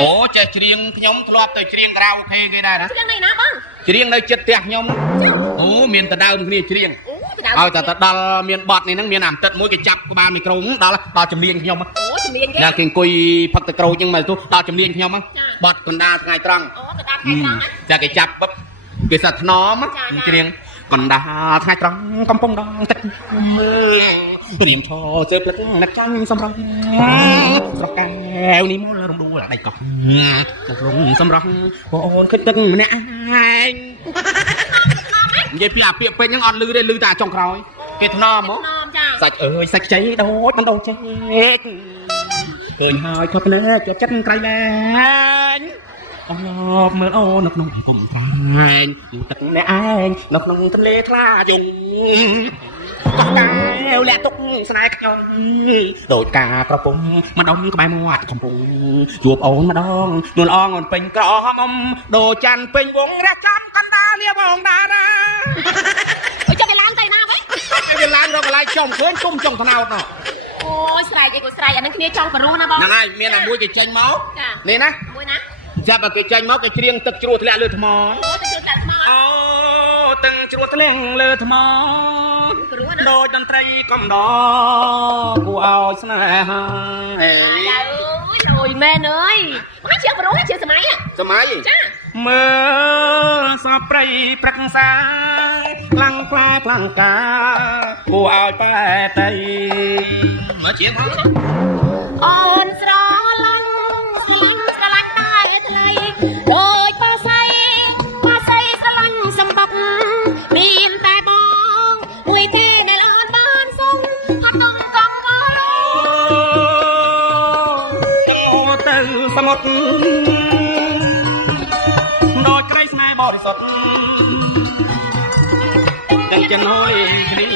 អូចេះច្រៀងខ្ញុំធ្លាប់ទៅច្រៀងក្រៅអូខេគេដែរណាច្រៀងនេះណាបងច្រៀងនៅចិត្តផ្ទះខ្ញុំអូមានតដើមគ្នាច្រៀងឲ្យតែដល់មានបត់នេះហ្នឹងមានអាមទឹកមួយគេចាប់ក្បាលមីក្រូដល់ជំនាញខ្ញុំអូជំនាញគេណាគេអង្គុយផឹកទឹកក្រូចហ្នឹងមកទោះដល់ជំនាញខ្ញុំបត់កណ្ដាលថ្ងៃត្រង់អូកណ្ដាលថ្ងៃត្រង់ចាគេចាប់បឹបគេសាថ្នមច្រៀងកណ្ដាលថ្ងៃត្រង់កំពុងដងទឹកមើលរៀមឈរជើផ្លឹកណាត់ចាញ់សម្រាប់ស្រកកែវនេះមករំដួលដៃកោះក្នុងលងសម្រាប់បងអូនឃើញទឹកម្នាក់ឯងនិយាយពីអាពាកពេញហ្នឹងអត់លឺទេលឺតែចុងក្រោយគេថ្នមមកសាច់អើយសាច់ខ្ចីដូចមិនដូរចេកឃើញហើយខុសភ្នែកចិត្តក្រៃលែងអបមើលអូននៅក្នុងកំត្រែងទឹកម្នាក់ឯងនៅក្នុងទន្លេថ្លាយងកោះកែវលាក់ទុកស្នេហ៍ខ្ញុំដូចការក្រពុំម្ដងក្បែរមាត់កំពុងជួបអូនម្ដងនួនអងអូនពេញក្រហមដូចច័ន្ទពេញវងរះចាំកណ្ដាលលាបងតារាអើយចុះគេឡើងទៅណាវិញគេឡើងរកកន្លែងចំឃើញជុំចុងថ្នោតណោះអូយស្រែកអីក៏ស្រែកអានឹងគ្នាចង់បរុះណាបងហ្នឹងហើយមានតែមួយគេចេញមកនេះណាមួយណាចាប់ឲ្យគេចេញមកគេច្រៀងទឹកជ្រោះធ្លាក់លើថ្មអូទឹកជ្រោះធ្លាក់ថ្មអូទឹកជ្រោះធ្លាក់លើថ្មដូចតន្ត្រីកំដរគួរឲ្យស្នេហាអូយមែនអើយមកជាបរុះជាសម័យចាមើលសពព្រៃព្រឹកសាខ្លាំងខ្លាខ្លាំងកាគួរឲ្យបែតៃមកជាផងអូនស្រឡាញ់ស្រឡាញ់តែថ្លៃដូចបាស័យស្រឡាញ់សម្បុកមានតែបងមួយទេដែលអូនបានសុំអត់ต้องកង្វល់ទៅសមុទ្រដូចក្រីស្នេហ៍បរិសុទ្ធទាំងចិនហួយគ្នា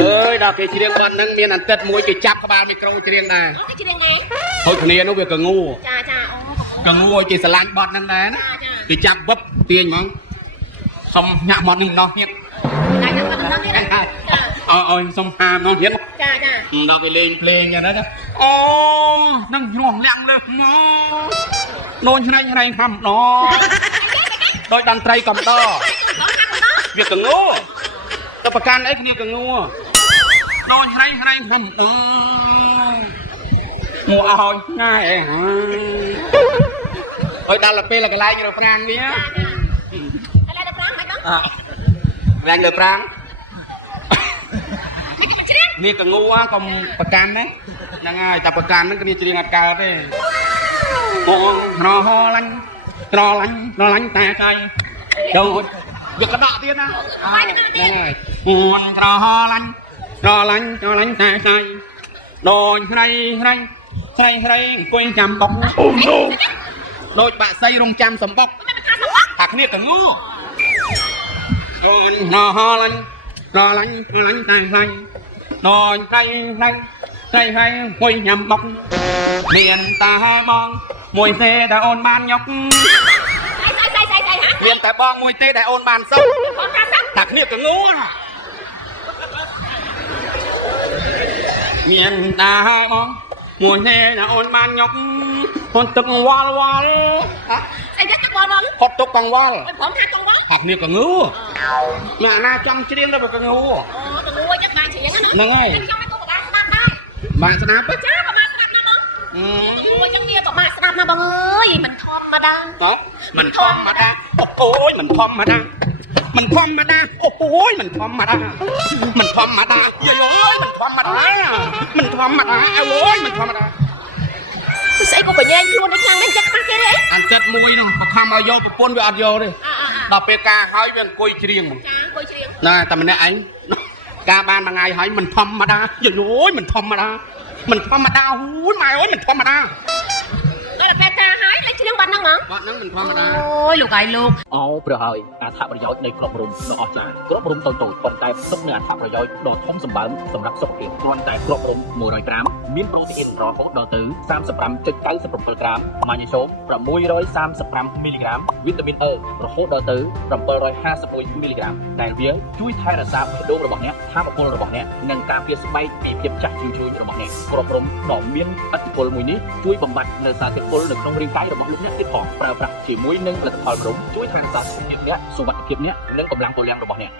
អើយដល់គេច្រៀងបទហ្នឹងមានអន្តិតមួយគេចាប់ក្បាលមីក្រូច្រៀងដែរគេច្រៀងហ្នឹងហើយគ្នានោះវាកងូចាកងូឲ្យគេស្រឡាញ់បទហ្នឹងដែរណាគេចាប់បឹបទាញហ្មងសុំញាក់មាត់នេះម្ដងទៀតអូយសុំហាម្ដងទៀតចាដល់គេលេងភ្លេងយ៉ាងហ្នឹងអូនឹងជ្រោះលាក់លើមកនូនឆ្នៃឆ្នៃខំដដោយតន្ត្រីកំដរវាកងូទៅប្រកាន់អីគ្នាកងូនូនឆ្នៃឆ្នៃខំមកឲ្យง่ายហើយដល់ទៅពេលកន្លែងរើប្រាំងនេះកន្លែងរើប្រាំងមិនបងកន្លែងរើប្រាំងនេះកងូកុំប្រកាន់ហ្នឹងហើយតែប្រកាន់ហ្នឹងគ្នាច្រៀងអត់កើតទេបងស្រឡាញ់តែចៃចូលវាកដកទៀតណាហ្នឹងហើយពួនស្រឡាញ់តែចៃដូចហ្រៃអង្គុយចាំបុកដូចបាក់សៃរងចាំសម្បុកថាគ្នាកងូអូនស្រឡាញ់តែចៃដូចហ្រៃអង្គុយញ៉ាំបុកមានតាបងមួយទេដែលអូនបានញុកមានតែបងមួយទេដែលអូនបានសុំថាគ្នាកងូមានតាបងមួយទេដែលអូនបានញុកហត់ទឹកវល់អីទឹកវល់ហត់ទឹកកង្វល់ผมថាកង្វល់ថាគ្នាកងូអ្នកណាចង់ច្រៀងទៅកងូកងូចឹងបានច្រៀងហ្នឹងហើយខ្ញុំឲ្យគាត់បានស្ដាប់ដែរបានស្ដាប់ចាក៏បានស្ដាប់ណាបងអូចឹងវាក៏បានស្ដាប់ណាបងអើយមិនធម្មតាមិនធម្មតាអូយមិនធម្មតាអូយមិនធម្មតាយោមិនធម្មតាមិនធម្មតាអូយមិនធម្មតាស្អីក៏បញ្ញាខ្លួនដូចខាងនេះចិត្តខ្វះគេទេអន្តិតមួយនោះខំឲ្យយកប្រពន្ធវាអត់យកទេដល់ពេលការហើយវាអង្គុយច្រៀងចាអង្គុយច្រៀងណាតែម្នាក់ឯងការបានមួយថ្ងៃហើយមិនធម្មតាយោមិនធម្មតាអូយម៉ែអើយមិនធម្មតាដល់ពេលការហើយលេចច្ เรื่องบัตรนั่งมั้ง បាត់ហ្នឹងមិនធម្មតា โอ้ยลูกไอ้ลูก អោព្រះហើយអត្ថប្រយោជន៍នៃគ្រាប់រុំដ៏អស្ចារ្យគ្រាប់រុំតូចៗប៉ុន្តែផ្ទុកនូវអត្ថប្រយោជន៍ដ៏ធំសម្បើមសម្រាប់សុខភាពគ្រាន់តែគ្រាប់រុំ100ក្រាមមានប្រូតេអ៊ីនរហូតដល់ទៅ 35.97 ក្រាមម៉ាញ៉េស្យូម635មីលីក្រាមវីតាមីន E រហូតដល់ទៅ751មីលីក្រាមដែលវាជួយថែរក្សាបេះដូងរបស់អ្នកថាមពលរបស់អ្នកនិងការពារស្បែកពីភាពចាស់ជ្រុយរបស់អ្នកគ្រាប់រុំដ៏មានឥទ្ធិពលមួយនេះជួយបំបត្តិនៅសារធាតុពុលនៅក្នុងរាងកាយរបស់លោកអ្នកទៀតផងប្រើប្រាស់ជាមួយនឹងផលិតផលរុំជួយថែរក្សាសុខភាពអ្នកសុវត្ថិភាពអ្នកនិងកម្លាំងពលំរបស់អ្នក